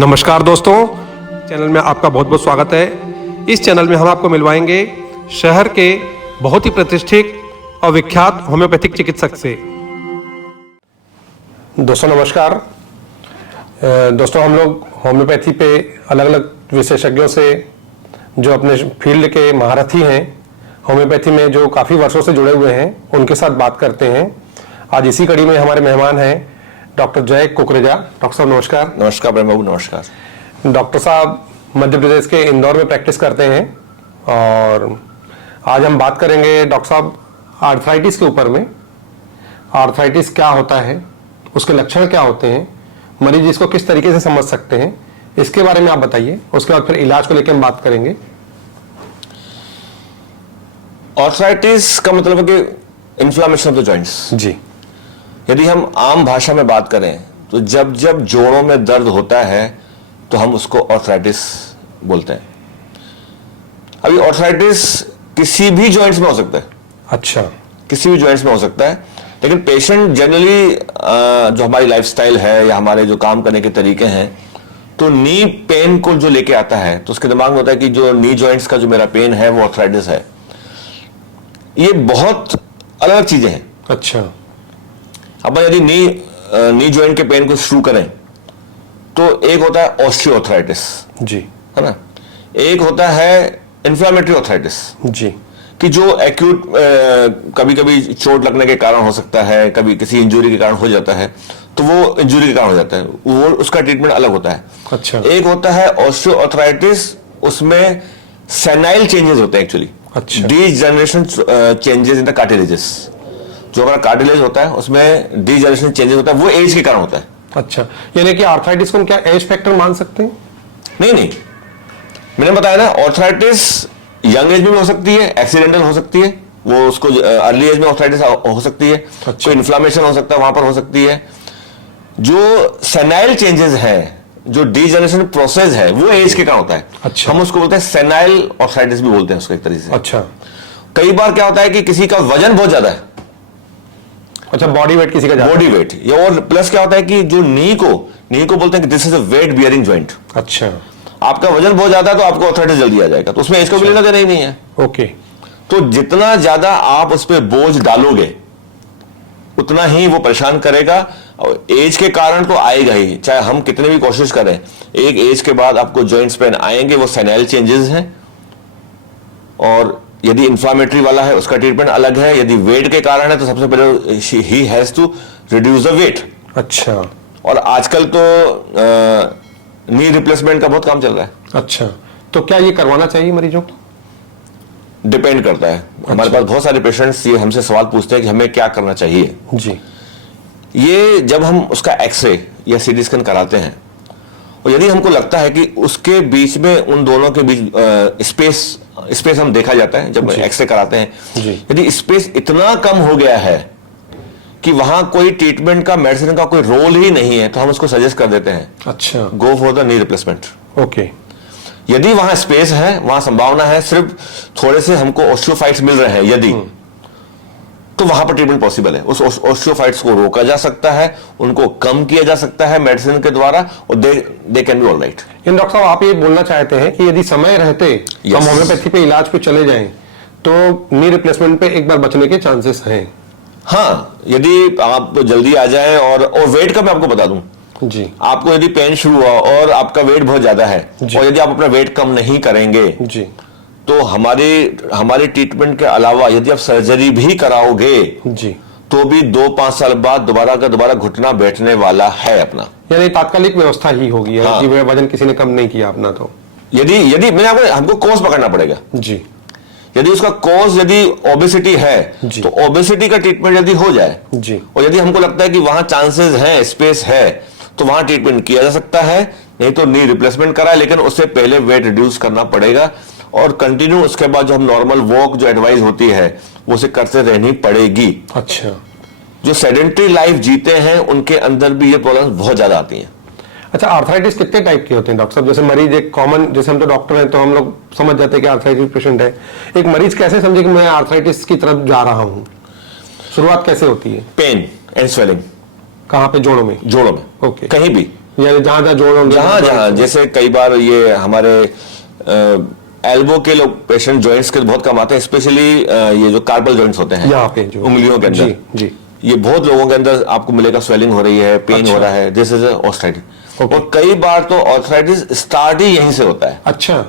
नमस्कार दोस्तों, चैनल में आपका बहुत बहुत स्वागत है। इस चैनल में हम आपको मिलवाएंगे शहर के बहुत ही प्रतिष्ठित और विख्यात होम्योपैथिक चिकित्सक से। दोस्तों नमस्कार। दोस्तों हम लोग होम्योपैथी पे अलग अलग विशेषज्ञों से जो अपने फील्ड के महारथी हैं, होम्योपैथी में जो काफ़ी वर्षों से जुड़े हुए हैं, उनके साथ बात करते हैं। आज इसी कड़ी में हमारे मेहमान हैं डॉक्टर जय कुकरेजा। डॉक्टर साहब नमस्कार। नमस्कार ब्रह्म बाबू, नमस्कार। डॉक्टर साहब मध्य प्रदेश के इंदौर में प्रैक्टिस करते हैं और आज हम बात करेंगे डॉक्टर साहब आर्थराइटिस के ऊपर में। आर्थराइटिस क्या होता है, उसके लक्षण क्या होते हैं, मरीज इसको किस तरीके से समझ सकते हैं, इसके बारे में आप बताइए। उसके बाद फिर इलाज को लेकर हम बात करेंगे। आर्थराइटिस का मतलब है कि इन्फ्लामेशन ऑफ द जॉइंट्स। जी। यदि हम आम भाषा में बात करें तो जब जब जोड़ों में दर्द होता है तो हम उसको आर्थराइटिस बोलते हैं। अभी आर्थराइटिस किसी भी जॉइंट्स में हो सकता है। अच्छा। किसी भी जॉइंट्स में हो सकता है, लेकिन पेशेंट जनरली जो हमारी लाइफस्टाइल है या हमारे जो काम करने के तरीके हैं, तो नी पेन को जो लेके आता है तो उसके दिमाग में होता है कि जो नी जॉइंट्स का जो मेरा पेन है वो आर्थराइटिस है। ये बहुत अलग अलग चीजें हैं। अच्छा। अब यदि नी जॉइंट के पेन को शुरू करें तो एक होता है ऑस्टियोआर्थराइटिस, जी, है ना। एक होता है इन्फ्लामेटरी आर्थराइटिस, जी, कि जो एक्यूट कभी कभी चोट लगने के कारण हो सकता है, कभी किसी इंजरी के कारण हो जाता है, तो वो इंजरी के कारण हो जाता है, वो उसका ट्रीटमेंट अलग होता है। अच्छा। एक होता है ऑस्टियोआर्थराइटिस, उसमें सेनाइल चेंजेस होते हैं एक्चुअली। अच्छा। Degeneration changes in the cartilages. जो हमारा कार्टिलेज होता है उसमें डीजनरेशन चेंजेस होता है, वो एज के कारण होता है। अच्छा, यानी कि आर्थराइटिस को हम क्या एज फैक्टर मान सकते हैं? नहीं नहीं, मैंने बताया ना, आर्थराइटिस यंग एज में भी हो सकती है, एक्सीडेंटल हो सकती है, वो उसको अर्ली एज में आर्थराइटिस हो सकती है। अच्छा। कोई इन्फ्लामेशन हो सकता है, वहां पर हो सकती है। जो सेनाइल चेंजेस है, जो डीजनरेशन प्रोसेस है, वो एज के कारण होता है। अच्छा। हम उसको बोलते हैं सेनाइल आर्थराइटिस भी बोलते हैं उसको एक तरीके से। अच्छा। कई बार क्या होता है कि किसी का वजन बहुत ज्यादा है। अच्छा, बॉडी वेट किसी का ज्यादा? बॉडी वेट, या और प्लस क्या होता है कि जो नी को बोलते हैं कि this is a weight bearing joint. अच्छा। आपका वजन बहुत ज्यादा है तो आपको आर्थराइटिस जल्दी आ जाएगा, तो उसमें एज को भी लेना देना ही नहीं है। ओके। तो जितना ज्यादा आप उस पर बोझ डालोगे उतना ही वो परेशान करेगा, और एज के कारण तो आएगा ही, चाहे हम कितने भी कोशिश करें। एक एज के बाद आपको जॉइंट्स पेन आएंगे, वो सेनाइल चेंजेस हैं। और यदि इन्फ्लामेटरी वाला है उसका ट्रीटमेंट अलग है। यदि वेट के कारण है तो सबसे पहले ही has to reduce the weight. अच्छा। और आजकल तो नी रिप्लेसमेंट का बहुत काम चल रहा है। अच्छा, तो क्या ये करवाना चाहिए मरीजों को? डिपेंड करता है। हमारे पास बहुत सारे पेशेंट्स ये हमसे सवाल पूछते हैं कि हमें क्या करना चाहिए। जी। ये जब हम उसका एक्सरे या सीटी स्कैन कराते हैं और यदि हमको लगता है कि उसके बीच में, उन दोनों के बीच स्पेस हम देखा जाता है जब एक्सरे कराते हैं। जी। यदि स्पेस इतना कम हो गया है कि वहां कोई ट्रीटमेंट का, मेडिसिन का कोई रोल ही नहीं है, तो हम उसको सजेस्ट कर देते हैं, अच्छा, go for the knee replacement. Okay. यदि वहां स्पेस है, वहां संभावना है, सिर्फ थोड़े से हमको ऑस्टियोफाइट्स मिल रहे हैं यदि, तो वहां पर ट्रीटमेंट पॉसिबल है। उस ऑस्टियोफाइट्स को रोका जा सकता है, उनको कम किया जा सकता है मेडिसिन के द्वारा, और they can be all right. In doctor साहब, आप ये बोलना चाहते हैं कि यदि समय रहते हम होम्योपैथी पे इलाज पे चले जाएं तो नी रिप्लेसमेंट पे एक बार बचने के चांसेस हैं? हाँ, यदि आप जल्दी आ जाएं। और वेट का मैं आपको बता दूं, जी। आपको यदि पेन शुरू हुआ और आपका वेट बहुत ज्यादा है, और यदि आप अपना वेट कम नहीं करेंगे, जी, तो हमारे ट्रीटमेंट के अलावा यदि आप सर्जरी भी कराओगे, जी, तो भी 2-5 साल बाद दोबारा का दोबारा घुटना बैठने वाला है अपना। यानी तात्कालिक व्यवस्था ही होगी। हाँ। कि वजन किसी ने कम नहीं किया अपना, तो यदि हमको कॉज पकड़ना पड़ेगा। जी। यदि उसका कॉज यदि ओबेसिटी है, जी। तो ओबेसिटी का ट्रीटमेंट यदि हो जाए, जी, और यदि हमको लगता है कि वहां चांसेस हैं, स्पेस है, तो वहां ट्रीटमेंट किया जा सकता है। नहीं तो नी रिप्लेसमेंट कराए, लेकिन उससे पहले वेट रिड्यूस करना पड़ेगा, और कंटिन्यू उसके बाद जो हम नॉर्मल वॉक जो एडवाइस होती है वो उसे करते रहनी पड़ेगी। अच्छा। जो सेडेंटरी लाइफ जीते हैं उनके अंदर भी ये प्रॉब्लम बहुत ज्यादा आती हैं। अच्छा, आर्थराइटिस कितने टाइप के होते हैं डॉक्टर साहब? जैसे मरीज एक कॉमन, जैसे हम तो डॉक्टर हैं तो हम लोग समझ जाते हैं कि आर्थराइटिस पेशेंट है। एक मरीज कैसे समझे कि मैं आर्थराइटिस की तरफ जा रहा हूँ? शुरुआत कैसे होती है? Pain and swelling. कहाँ पे? जोड़ों में? जोड़ों में, ओके। कहीं भी, या जहां जहां जोड़ होंगे, जहां जहां, जैसे कई बार ये हमारे एल्बो के लोग पेशेंट जॉइंट्स के बहुत कम आते हैं, स्पेशली ये जो कार्पल जॉइंट्स होते हैं यहाँ पे जो उंगलियों के अंदर, जी जी, ये बहुत लोगों के अंदर आपको मिलेगा, स्वेलिंग हो रही है, पेन अच्छा। हो रहा है, दिस इज ऑर्थराइटिस। Okay. और कई बार तो ऑर्थराइटिस स्टार्ट ही यहीं से होता है, अच्छा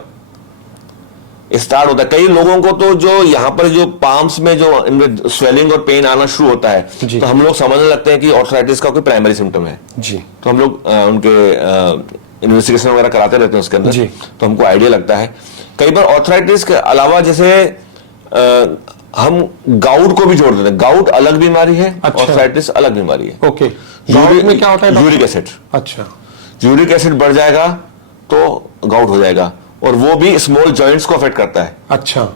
स्टार्ट होता है। कई लोगों को तो जो यहाँ पर जो पाम्स में जो इनमें स्वेलिंग और पेन आना शुरू होता है, जी। तो हम लोग समझने लगते हैं कि ऑर्थराइटिस का कोई प्राइमरी सिम्टम है। जी, तो हम लोग उनके इन्वेस्टिगेशन वगैरह कराते रहते हैं उसके अंदर, जी। तो हमको आइडिया लगता है। कई बार ऑर्थराइटिस के अलावा जैसे हम गाउट को भी जोड़ देते हैं। गाउट अलग बीमारी है, अच्छा। ऑर्थराइटिस अलग बीमारी है। ओके। गाउट में क्या होता है डॉक्टर? यूरिक एसिड, अच्छा यूरिक एसिड बढ़ जाएगा तो गाउट हो जाएगा, और वो भी स्मॉल जॉइंट्स को अफेक्ट करता है। अच्छा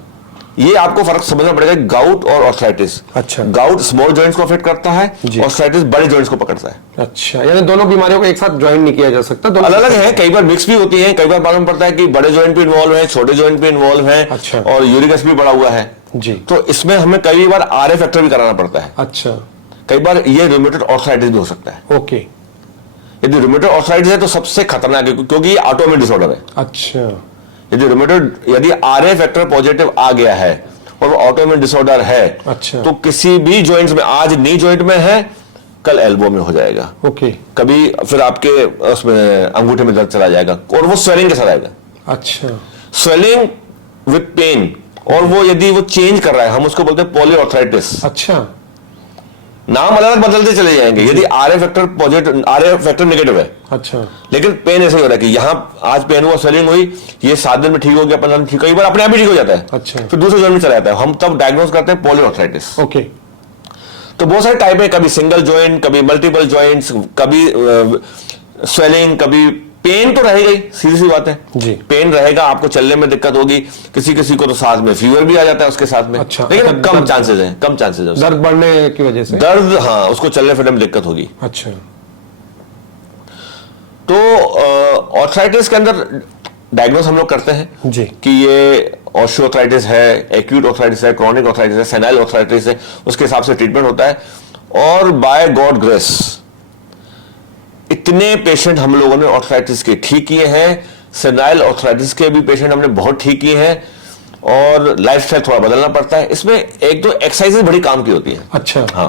ये आपको फर्क समझना पड़ेगा, गाउट और ऑर्थराइटिस। अच्छा। गाउट स्मॉल जॉइंट्स को अफेक्ट करता है, जी। ऑर्थराइटिस बड़े जॉइंट्स को पकड़ता है। अच्छा, यानी दोनों बीमारियों को एक साथ ज्वाइन नहीं किया जा सकता, दोनों अलग अलग है, कई बार मिक्स भी होती है। कई बार मालूम पड़ता है कि बड़े जॉइंट भी इन्वॉल्व है, छोटे जॉइंट भी इन्वॉल्व है, अच्छा। और यूरिक एसिड भी बढ़ा हुआ है। जी, तो इसमें हमें कई बार आरए फैक्टर भी कराना पड़ता है। अच्छा कई बार ये रूमेटॉइड ऑर्थराइटिस भी हो सकता है। ओके, यदि रूमेटॉइड ऑर्थराइटिस है तो सबसे खतरनाक है, क्योंकि ये ऑटोइम्यून डिसऑर्डर है। अच्छा यदि आरए फैक्टर पॉजिटिव आ गया है और वो ऑटोइम्यून डिसऑर्डर है, अच्छा। तो किसी भी जॉइंट्स में, आज नी जॉइंट में है, कल एल्बो में हो जाएगा, ओके, कभी फिर आपके उसमें अंगूठे में दर्द चला जाएगा, और वो स्वेलिंग के साथ आएगा। अच्छा स्वेलिंग विथ पेन, और वो यदि वो चेंज कर रहा है, हम उसको बोलते हैं पॉलीऑर्थराइटिस। अच्छा नाम अलग अलग बदलते चले जाएंगे। यदि RA factor positive, RA factor negative है, अच्छा, लेकिन पेन ऐसे ही हो रहा है कि यहाँ आज पेन हुआ, स्वेलिंग हुई, ये 7 दिन में ठीक हो गया, 15 दिन ठीक, कई बार अपने आप ही ठीक हो जाता है, अच्छा। फिर दूसरे जॉइंट में चला जाता है। हम तब डायग्नोस करते हैं पॉलीऑर्थराइटिस। ओके, तो बहुत सारे टाइप है, कभी सिंगल जॉइंट, कभी मल्टीपल जॉइंट्स, कभी स्वेलिंग, कभी पेन तो रहेगा ही, सीधी सी बात है जी। पेन रहेगा, आपको चलने में दिक्कत होगी, किसी किसी को तो साथ में फीवर भी आ जाता है उसके साथ में। अच्छा, लेकिन अच्छा, कम दर्द- चांसेस हैं, कम चांसेस हैं। दर्द बढ़ने की वजह से? दर्द, हाँ, उसको चलने फिरने में दिक्कत होगी। अच्छा, तो ऑर्थराइटिस के अंदर डायग्नोस हम लोग करते हैं जी। कि ये ऑस्टियोआर्थराइटिस है, एक्यूट ऑर्थराइटिस है, क्रॉनिक ऑर्थराइटिस है, सेनाइल ऑर्थराइटिस है, उसके हिसाब से ट्रीटमेंट होता है। और बाय गॉड ग्रेस इतने पेशेंट हम लोगों ने ऑर्थराइटिस के ठीक किए हैं, सेनाइल ऑर्थराइटिस के भी पेशेंट हमने बहुत ठीक किए हैं, और लाइफस्टाइल थोड़ा बदलना पड़ता है। इसमें एक दो एक्सरसाइजेस बड़ी काम की होती है। अच्छा, हाँ,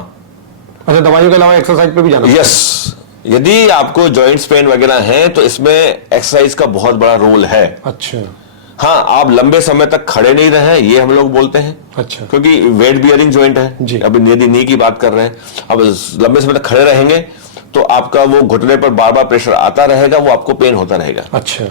अच्छा, दवाइयों के अलावा एक्सरसाइज पे भी जाना? यस, यदि आपको जॉइंट्स पेन वगैरह हैं तो इसमें एक्सरसाइज का बहुत बड़ा रोल है। अच्छा, हाँ, आप लंबे समय तक खड़े नहीं रहे, ये हम लोग बोलते हैं, अच्छा, क्योंकि वेट बियरिंग जॉइंट है जी। अभी, यदि नी की बात कर रहे हैं, अब लंबे समय तक खड़े रहेंगे तो आपका वो घुटने पर बार बार प्रेशर आता रहेगा, वो आपको पेन होता रहेगा। अच्छा,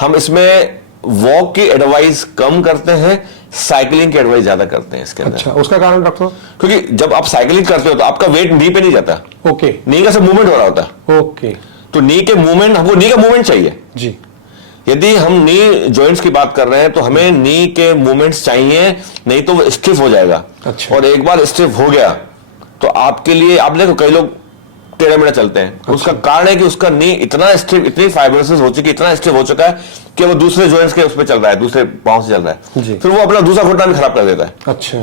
हम इसमें वॉक की एडवाइस कम करते हैं, साइकिलिंग की एडवाइस ज्यादा करते हैं इसके अंदर। अच्छा, उसका कारण डॉक्टर? क्योंकि जब आप साइकिलिंग करते हो तो आपका वेट नी पे नहीं जाता, ओके, नी का सब मूवमेंट हो रहा होता है, ओके, तो नी के मूवमेंट, हमको नी का मूवमेंट चाहिए। जी, यदि हम नी जॉइंट्स की बात कर रहे हैं तो हमें नी के मूवमेंट्स चाहिए, नहीं तो वो स्टिफ हो जाएगा। अच्छा। और एक बार स्टिफ हो गया तो आपके लिए, आप देखो कई लोग टेढ़े मेढ़े चलते हैं, उसका कारण है कि उसका नी इतना स्टिफ, इतनी फाइब्रोसिस हो चुकी, इतना स्टिफ हो चुका है कि वो दूसरे जॉइंट्स के उस पर चल रहा है, दूसरे पांव से चल रहा है, जी। फिर वो अपना दूसरा घुटना भी खराब कर देता है। अच्छा,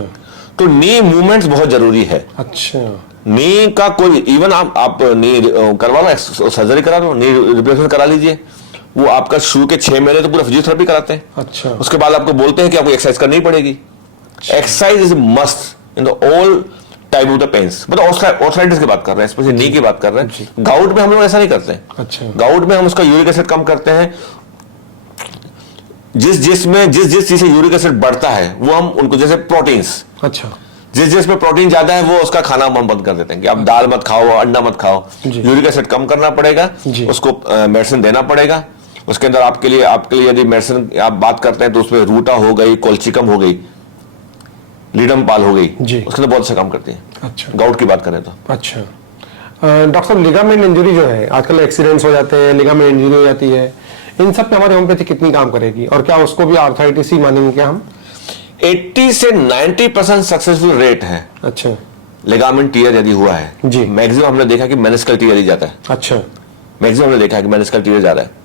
तो नी मूवमेंट्स बहुत जरूरी है। अच्छा, नी का कोई, इवन आप नी करवा लो, सर्जरी करा लो, नी रिप्लेसमेंट करा लीजिए, वो आपका शुरू के 6 महीने तो पूरा फिजियोथेरेपी कराते हैं। अच्छा, उसके बाद आपको बोलते हैं कि आपको एक्सरसाइज करनी पड़ेगी। Exercise is must in the all type of the pains. मतलब ऑर्थराइटिस की बात कर रहे हैं, स्पेशली नी की बात कर रहे हैं। गाउट में हम लोग ऐसा नहीं करते हैं। अच्छा, गाउट में हम उसका यूरिक एसिड कम करते हैं। जिस चीज से यूरिक एसिड बढ़ता है वो हम उनको, जैसे प्रोटीन्स, अच्छा, जिसमें प्रोटीन ज्यादा है वो उसका खाना हम बंद कर देते हैं कि आप दाल मत खाओ, अंडा मत खाओ। जी। यूरिक एसिड कम करना पड़ेगा, जी। उसको मेडिसिन देना पड़ेगा। उसके अंदर आपके लिए यदि मेडिसिन आप बात करते हैं तो उसमें रूटा हो गई, कोल्चिकम हो गई, लीडम पाल हो गई, जी। उसके अंदर बहुत से काम करती है। अच्छा, गाउट की बात करें तो अच्छा, डॉक्टर साहब, लिगामेंट इंजरी जो है, आजकल एक्सीडेंट्स हो जाते हैं, लिगामेंट इंजरी हो जाती है, इन सब पे हमारी होम्योपैथी कितनी काम करेगी, और क्या उसको भी आर्थराइटिस ही मानेंगे क्या हम? 80 से 90% सक्सेसफुल रेट है। अच्छा, लिगामेंट टीयर यदि हुआ है, जी। मैक्सिमम हमने देखा कि मेनिस्कल टीयर ही जाता है। अच्छा, मैक्सिमम हमने देखा है कि मेनिस्कल टीयर जा रहा है।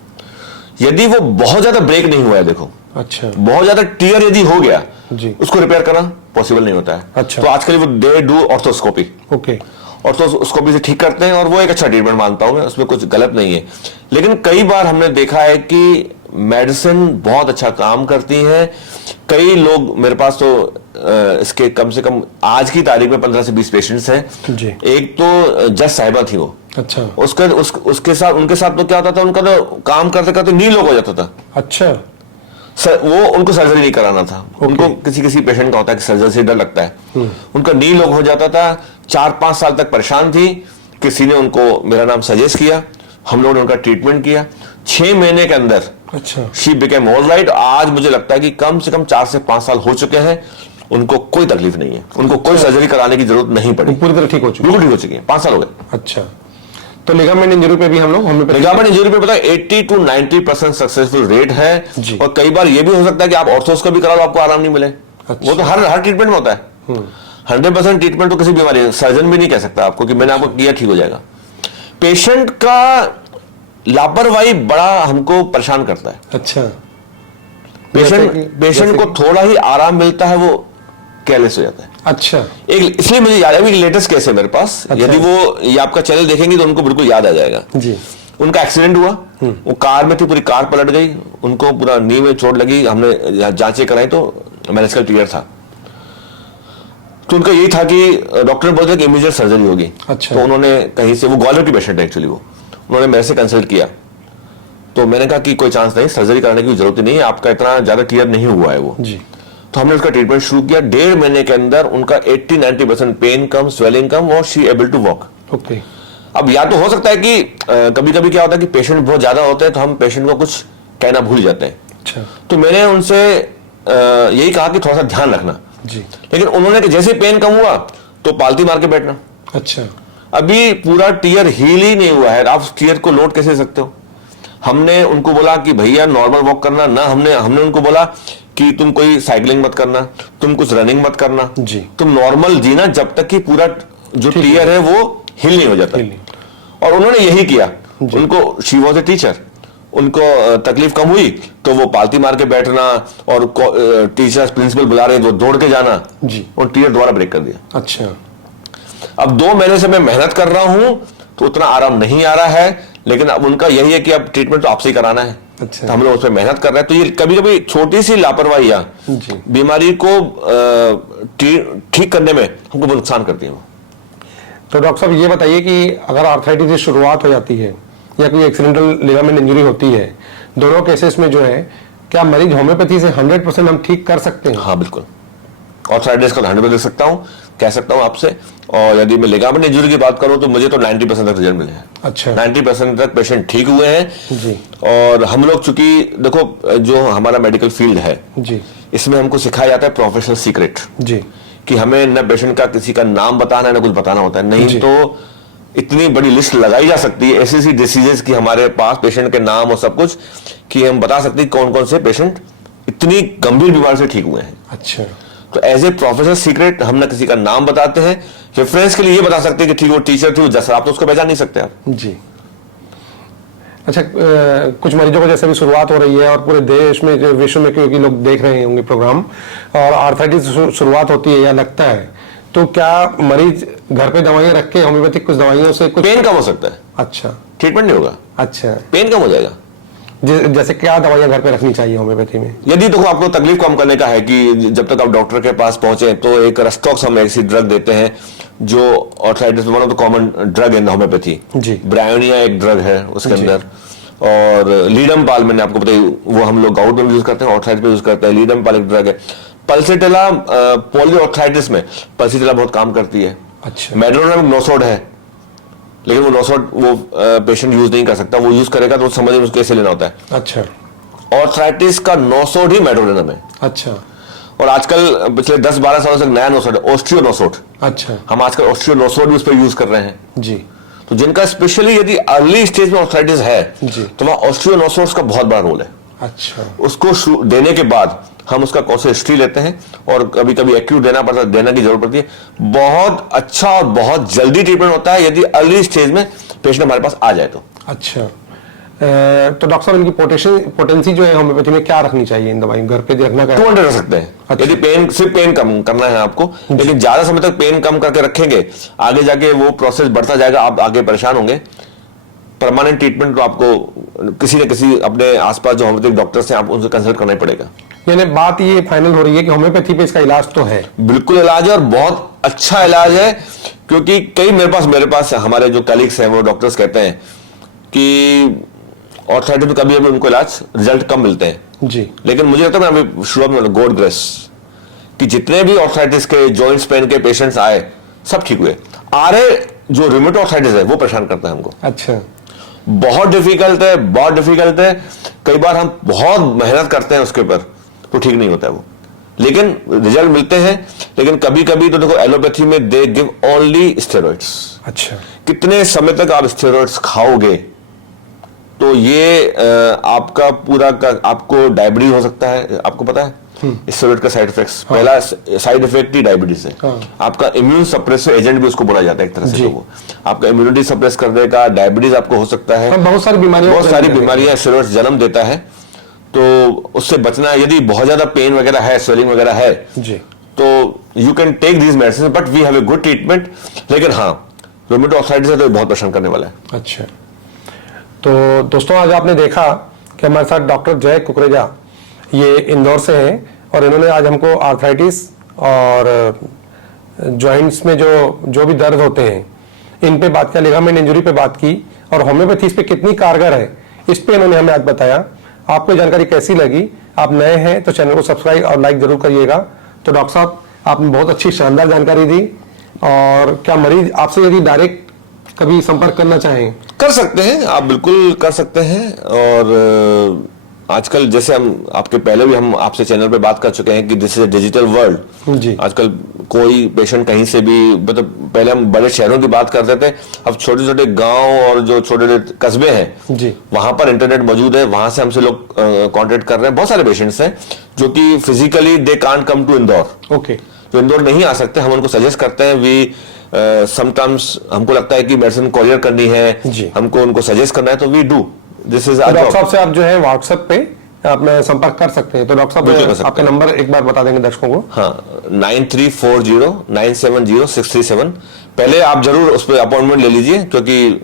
यदि वो बहुत ज्यादा ब्रेक नहीं हुआ है, देखो अच्छा, बहुत ज्यादा टीयर यदि हो गया, जी, उसको रिपेयर करना पॉसिबल नहीं होता है। अच्छा। तो आजकल वो दे डू ऑर्थोस्कोपी। ओके, और तो उसको भी से ठीक करते हैं, और वो एक अच्छा ट्रीटमेंट मानता हूं मैं, उसमें कुछ गलत नहीं है। लेकिन कई बार हमने देखा है कि मेडिसिन बहुत अच्छा काम करती है। कई लोग मेरे पास तो इसके कम से कम आज की तारीख में 15 से 20 पेशेंट्स हैं जी। एक तो जज साहिबा थी वो, अच्छा। उसके साथ उनके साथ तो क्या होता था, उनका तो काम करते करते नी लोग हो जाता था। अच्छा। वो उनको सर्जरी नहीं कराना था। उनको किसी पेशेंट का होता है कि सर्जरी से डर लगता है, उनका नी लोग हो जाता था। 4-5 साल तक परेशान थी। किसी ने उनको मेरा नाम सजेस्ट किया, हम लोगों ने उनका ट्रीटमेंट किया। 6 महीने के अंदर अच्छा। She became all right. आज मुझे लगता है कि कम से कम 4 से 5 साल हो चुके हैं, उनको कोई तकलीफ नहीं है, उनको कोई सर्जरी कराने की जरूरत नहीं पड़ी, पूरी तरह ठीक हो चुकी है। बिल्कुल ठीक हो चुकी है, 5 साल हो गए। अच्छा। तो लिगामेंट इंजरी पे भी हम लोग लिगामेंट इंजरी पे पता है 80 to 90% सक्सेसफुल रेट है। और कई बार ये भी हो सकता है कि आप ऑर्थोस्कोपी करा लो, आपको आराम नहीं मिले। अच्छा। वो तो हर ट्रीटमेंट में होता है। 100% ट्रीटमेंट तो किसी बीमारी, सर्जन भी नहीं कह सकता आपको कि मैंने आपको किया ठीक हो जाएगा। पेशेंट का लापरवाही बड़ा हमको परेशान करता है। अच्छा। पेशेंट को थोड़ा ही आराम मिलता है, वो केयरलेस हो जाता है। अच्छा। एक इसलिए मुझे याद है, अभी लेटेस्ट केस है मेरे पास। अच्छा। यदि वो ये आपका चैनल देखेंगे तो उनको बिल्कुल याद आ जाएगा जी। उनका एक्सीडेंट हुआ, वो कार में थी, पूरी कार पलट गई, उनको पूरा नी में चोट लगी। हमने जांचें कराई तो मेडिकल क्लियर था। तो उनका यही था कि डॉक्टर ने बोला कि इमीडिएट सर्जरी होगी। अच्छा। तो उन्होंने कहीं से, वो ग्वालियर की पेशेंट है एक्चुअली, वो उन्होंने मेरे से कंसल्ट किया। तो मैंने कहा कि कोई चांस नहीं, सर्जरी कराने की जरूरत नहीं है, आपका इतना ज्यादा क्लियर नहीं हुआ है वो जी। तो हमने उसका ट्रीटमेंट शुरू किया। 1.5 महीने के अंदर उनका 80-90% पेन कम, स्वेलिंग कम, और she able to walk. Okay. अब या तो हो सकता है कि कभी कभी क्या होता है कि पेशेंट बहुत ज्यादा होते हैं तो हम पेशेंट को कुछ कहना भूल जाते हैं। अच्छा। तो मैंने उनसे यही कहा कि थोड़ा सा ध्यान रखना। जी। लेकिन उन्होंने कि जैसे पेन कम हुआ तो पालती मार के बैठना। अच्छा। अभी पूरा टीयर हील ही नहीं हुआ है, आप टीयर को लोड कैसे सकते हो। हमने उनको बोला कि भैया नॉर्मल वॉक करना ना, हमने उनको बोला कि तुम कोई साइकिलिंग मत करना, तुम कुछ रनिंग मत करना जी। तुम नॉर्मल जीना जब तक कि पूरा जो टीयर है वो हिल नहीं हो जाता। और उन्होंने यही किया। उनको, शी वॉज ए टीचर, उनको तकलीफ कम हुई तो वो पालती मार के बैठना, और टीचर प्रिंसिपल बुला रहे तो दौड़ के जाना जी। और टीयर दोबारा ब्रेक कर दिया। अच्छा। अब 2 महीने से मैं मेहनत कर रहा हूं तो उतना आराम नहीं आ रहा है, लेकिन अब उनका यही है कि अब ट्रीटमेंट तो आपसे ही कराना है। अच्छा। तो हम लोग उस पर मेहनत कर रहे हैं। तो ये कभी कभी छोटी सी लापरवाहियां बीमारी को ठीक करने में हमको बहुत नुकसान करती है। तो डॉक्टर साहब ये बताइए कि अगर आर्थराइटिस की शुरुआत हो जाती है या कोई एक्सीडेंटल लिगामेंट इंजरी होती है, दोनों केसेस में जो है, क्या मरीज होम्योपैथी से 100% हम ठीक कर सकते हैं? हाँ बिल्कुल। आर्थराइटिस का 100% दे सकता हूँ, कह सकता हूँ आपसे। और यदि मैं लिगामेंट इंजरी की बात करूं तो मुझे तो 90% तक रिजल्ट मिले हैं। अच्छा। 90% तक पेशेंट ठीक हुए हैं जी। और हम लोग, चूंकि देखो जो हमारा मेडिकल फील्ड है जी, इसमें हमको सिखाया जाता है प्रोफेशनल सीक्रेट, जी, कि हमें न पेशेंट का किसी का नाम बताना है, न कुछ बताना होता है। नहीं तो इतनी बड़ी लिस्ट लगाई जा सकती है ऐसी डिसीजेस की हमारे पास, पेशेंट के नाम और सब कुछ, कि हम बता सकते हैं कौन कौन से पेशेंट इतनी गंभीर बीमारी से ठीक हुए हैं। अच्छा। तो एज ए प्रोफेशनल सीक्रेट हम ना किसी का नाम बताते हैं, रेफरेंस के लिए ये बता सकते हैं कि ठीक वो टीचर थी, वो जैसा, आप तो उसको पहचान नहीं सकते आप। जी। अच्छा, कुछ मरीजों को जैसे भी शुरुआत हो रही है और पूरे देश में, विश्व में, क्योंकि लोग देख रहे होंगे प्रोग्राम, और आर्थराइटिस शुरुआत होती है या लगता है, तो क्या मरीज घर पे दवाइयां रख के होम्योपैथिक कुछ दवाइयों से कुछ पेन कम हो सकता है? अच्छा। ट्रीटमेंट नहीं होगा, अच्छा। पेन कम हो जाएगा। जैसे क्या दवाइयां घर पे रखनी चाहिए होम्योपैथी में? यदि देखो आपको तकलीफ कम करने का है कि जब तक आप डॉक्टर के पास पहुंचे, तो एक रेस्टॉक्स हम ऐसी ड्रग देते हैं जो arthritis one of the common drug in homoeopathy. जी। ब्रायोनिया एक ड्रग है उसके अंदर, और लीडम-पाल मैंने आपको बताई, वो हम लोग गाउट में यूज करते हैं, आर्थराइटिस में यूज करते हैं। लीडम-पाल एक ड्रग है। पल्सिटेला पोलियो आर्थराइटिस में पल्सिटेला बहुत काम करती है। अच्छा। मेड्रोनिम नोसोड है, लेकिन वो नोसोड वो पेशेंट यूज नहीं कर सकता, वो यूज करेगा तो समझिए उसको कैसे लेना होता है। अच्छा। आर्थराइटिस का नोसोड ही मेड्रोनिम है। अच्छा। और आजकल पिछले 10-12 सालों से नया नोसोड है, ऑस्टियोनोसोड। अच्छा। हम आजकल ऑस्टियोनोसोड भी उस पर यूज कर रहे हैं। जी। तो जिनका स्पेशली यदि अर्ली स्टेज में आर्थराइटिस है, तो वहां ऑस्टियोनोसोड का बहुत बड़ा रोल है। अच्छा। उसको देने के बाद हम उसका कौशल हिस्ट्री लेते हैं, और कभी कभी एक्यूट देने की जरूरत पड़ती है। बहुत अच्छा और बहुत जल्दी ट्रीटमेंट होता है यदि अर्ली स्टेज में पेशेंट हमारे पास आ जाए तो। अच्छा। तो डॉक्टर साहब इनकी पोटेंसी जो है होम्योपैथी में क्या रखनी चाहिए, इन दवाइयों घर पे रखना क्या 200 रख सकते हैं। अच्छा। यदि पेन, सिर्फ पेन कम करना है आपको, लेकिन ज्यादा समय तक पेन कम करके रखेंगे, आगे जाके वो प्रोसेस बढ़ता जाएगा, आप आगे परेशान होंगे। परमानेंट ट्रीटमेंट तो आपको किसी न किसी अपने आसपास जो होम्योपैथिक डॉक्टर्स हैं, आप उनसे कंसल्ट करना ही पड़ेगा। यानी बात ये फाइनल हो रही है कि होम्योपैथी पे इसका इलाज तो है, बिल्कुल इलाज है, और बहुत अच्छा इलाज है। क्योंकि कई मेरे पास हमारे जो कलीग्स हैं वो डॉक्टर्स कहते हैं कि ऑर्थराइटिस में कभी उनको इलाज रिजल्ट कम मिलते हैं जी, लेकिन मुझे लगता है, मैं अभी शुरुआत में गॉड ग्रेस, कि जितने भी ऑर्थराइटिस के जॉइंट्स पेन के पेशेंट्स आए सब ठीक हुए। जो रूमेटॉइड ऑर्थराइटिस है वो परेशान करता है हमको। अच्छा, बहुत डिफिकल्ट है, बहुत डिफिकल्ट है। कई बार हम बहुत मेहनत करते हैं उसके ऊपर तो ठीक नहीं होता है वो, लेकिन रिजल्ट मिलते हैं। लेकिन कभी कभी तो देखो एलोपैथी में दे गिव ओनली स्टेरॉइड्स। अच्छा, कितने समय तक आप स्टेरॉइड्स खाओगे, तो ये आपका पूरा का आपको डायबिटीज हो सकता है, आपको पता है स्टेरॉइड का साइड इफेक्ट्स। पहला साइड इफेक्ट ही डायबिटीज है। आपका इम्यून सप्रेसिव एजेंट भी उसको बोला जाता है एक तरह से, तो वो आपका इम्यूनिटी सप्रेस कर देगा, डायबिटीज आपको हो सकता है, बहुत सारी बीमारियां स्टेरॉइड जन्म देता है। तो उससे बचना है। यदि बहुत ज्यादा पेन वगैरह है, स्वेलिंग वगैरह है जी, तो you can take these medicine, but we have a good treatment. लेकिन हाँ, रूमेटॉइड आर्थराइटिस है तो बहुत परेशान करने वाला है। अच्छा, तो दोस्तों आज आपने देखा कि हमारे साथ डॉक्टर जय कुकरेजा ये इंदौर से हैं और इन्होंने आज हमको आर्थराइटिस और जॉइंट्स में जो भी दर्द होते हैं इन पे बात किया, लिगामेंट इंजरी पे बात की, और होम्योपैथी इस पे कितनी कारगर है इस पे इन्होंने हमें आज बताया। आपको ये जानकारी कैसी लगी? आप नए हैं तो चैनल को सब्सक्राइब और लाइक जरूर करिएगा। तो डॉक्टर साहब आपने बहुत अच्छी शानदार जानकारी दी, और क्या मरीज आपसे यदि डायरेक्ट कभी संपर्क करना चाहें कर सकते हैं, आप बिल्कुल कर सकते हैं। और आजकल जैसे हम आपके पहले भी हम आपसे चैनल पे बात कर चुके हैं कि this is a digital world जी। आजकल कोई पेशेंट कहीं से भी, मतलब पहले हम बड़े शहरों की बात करते थे, अब छोटे छोटे गांव और जो छोटे छोटे कस्बे हैं जी, वहां पर इंटरनेट मौजूद है, वहां से हमसे लोग कांटेक्ट कर रहे हैं। बहुत सारे पेशेंट्स हैं जो कि physically they can't come to Indore, okay, जो इंदौर नहीं आ सकते, हम उनको सजेस्ट करते हैं। वी समटाइम्स हमको लगता है कि मेडिसिन कॉरियर करनी है, हमको उनको सजेस्ट करना है, तो we do this is. Doctor साहब से आप जो है व्हाट्सएप पे आप संपर्क कर सकते हैं। तो डॉक्टर साहब आपका नंबर एक बार बता देंगे दर्शकों को? हाँ, 9340970637। पहले आप जरूर उस पर अपॉइंटमेंट ले लीजिए, क्योंकि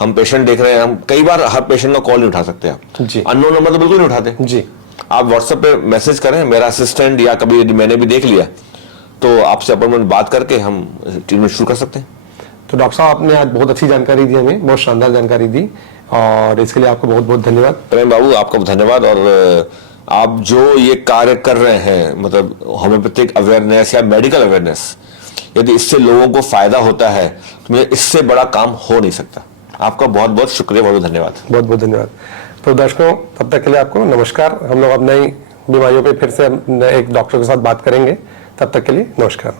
हम पेशेंट देख रहे हैं, हम कई बार हर पेशेंट का कॉल नहीं उठा सकते आप जी। अननोन नंबर तो बिल्कुल नहीं उठाते जी। आप व्हाट्सएप पे मैसेज करें, मेरा असिस्टेंट या कभी यदि मैंने भी देख लिया तो आपसे अपॉइंटमेंट बात करके हम ट्रीटमेंट शुरू कर सकते हैं। तो डॉक्टर साहब आपने आज बहुत अच्छी जानकारी दी, हमें बहुत शानदार जानकारी दी, और इसके लिए आपको बहुत बहुत धन्यवाद। प्रेम बाबू, आपका धन्यवाद। और आप जो ये कार्य कर रहे हैं, मतलब होम्योपैथिक अवेयरनेस या मेडिकल अवेयरनेस, यदि इससे लोगों को फायदा होता है तो मुझे इससे बड़ा काम हो नहीं सकता। आपका बहुत बहुत शुक्रिया, बहुत बहुत धन्यवाद। बहुत बहुत धन्यवाद। तो दर्शकों तब तक के लिए आपको नमस्कार। हम लोग अब नई बीमारियों पे फिर से एक डॉक्टर के साथ बात करेंगे। तब तक के लिए नमस्कार।